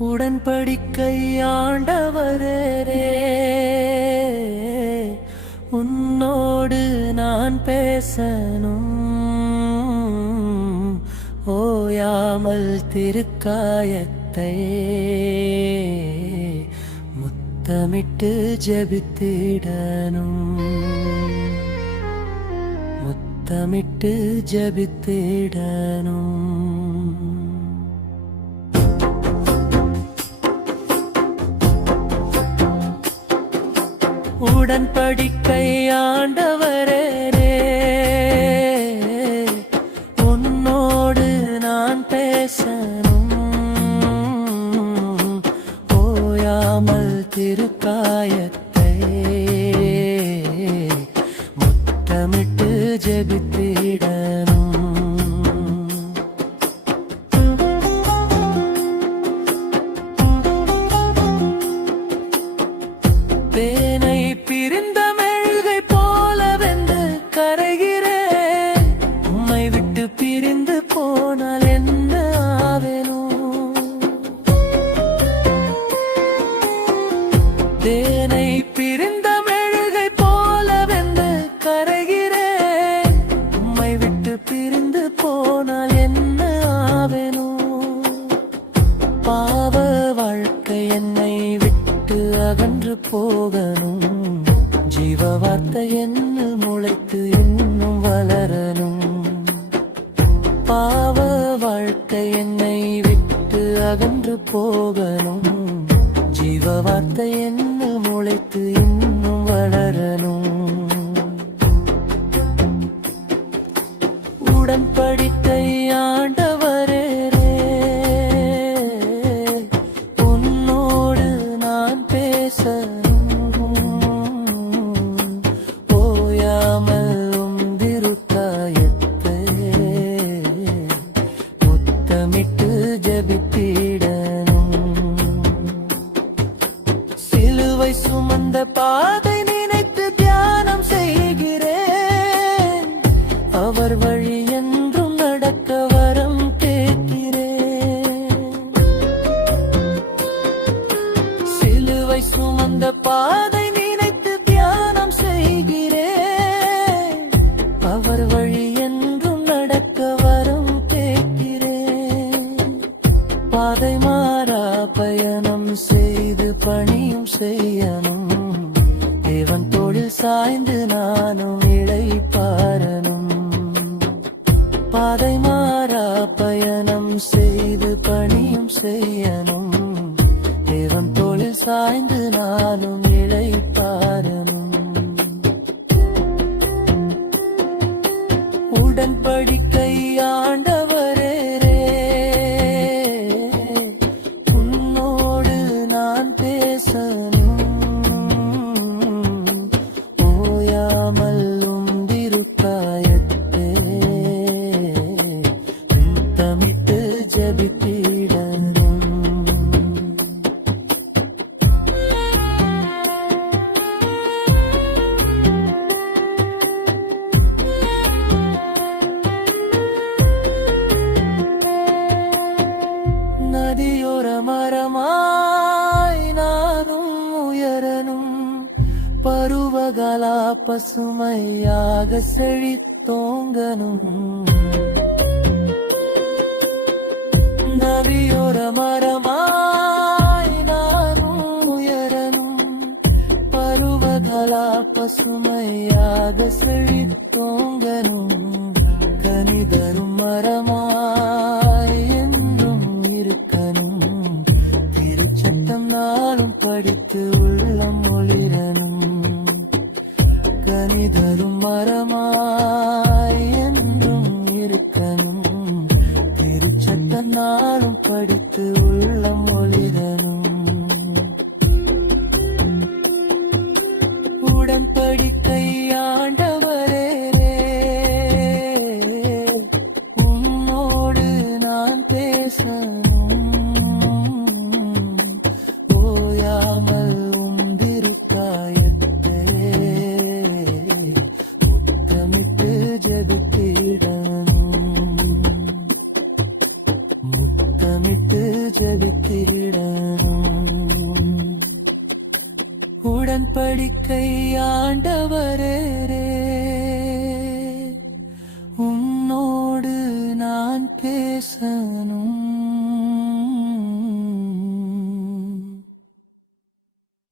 உடன்படிக்கை ஆண்டவரே, உன்னோடு நான் பேசணும். ஓயாமல் திருக்காயத்தை முத்தமிட்டு ஜெபித்திடணும், முத்தமிட்டு ஜெபித்திடணும். உடன்படிக்கை ஆண்டவரே, உன்னோடு நான் பேசணும். ஓயாமல் திருக்காயத்தை முத்தமிட்டு ஜெபித்திடணும். தேனை பிரிந்த மெழுகை போல வெந்து கரைகிறேன். உம்மை விட்டு பிரிந்து போனால் என்ன ஆவேனும்? தேனை பிரிந்த மெழுகை போல வெந்து கரைகிறேன். உம்மை விட்டு பிரிந்து போனால் என்ன ஆவேனும்? பாவ வாழ்க்கை என்னை விட்டு அகன்று போகணும். ஜீவ வார்த்தை என்னில் முளைத்து இன்னும் வளரணும். பாவ வாழ்க்கை என்னை விட்டு அகன்று போகணும். ஜீவ வார்த்தை என்னில் முளைத்து இன்னும் வளரணும். உடன்படிக்கை ஆண்டவரே, உன்னோடு நான் பேசணும். ஓயாமல் திருக்காயத்தை முத்தமிட்டு ஜெபித்திடணும். சிலுவை சுமந்த பாதை நினைத்து தியானம் செய்கிறேன். அவர் வழி என்றும் நடக்க வரம் கேட்கிறேன். சிலுவை சுமந்த பாதை நினைத்து தியானம் செய்கிறேன். அவர் வழி என்றும் நடக்க வரம் கேட்கிறேன். பாதை மாறா பயணம் செய்து பணியும் செய்யணும். தேவன் தோளில் சாய்ந்து நானும் இளைப்பாறணும். பாதை மாறா பயணம் செய்து பணியும் செய்யணும். தேவன் தோளில் சாய்ந்து நானும் இளைப்பாறணும். உடன்படிக்கை ஆண்டவரே, உன்னோடு நான் பேசணும். ஓயாமல் திருக்காயத்தை முத்தமிட்டு ஜெபித்திடணும். நதியோர மரமாய் நானும் உயரணும். பருவகாலா பசுமையாக செழித்தோங்கணும். நதியோர மரமாய் நானும் உயரணும். பருவகாலா பசுமையாக செழித்தோங்கணும். கனிதரும் மரமாய் என்றும் இருக்கணும். திருச்சட்டம் நாளும் படித்து உள்ளம் ஒளிரணும். கனிதரும் மரமாய் என்றும் இருக்கணும். திருச்சட்டம் நாளும் படித்து உள்ளம் ஒளிரணும். முத்தமிட்டு ஜெபித்திடணும். உடன்படிக்கை ஆண்டவரே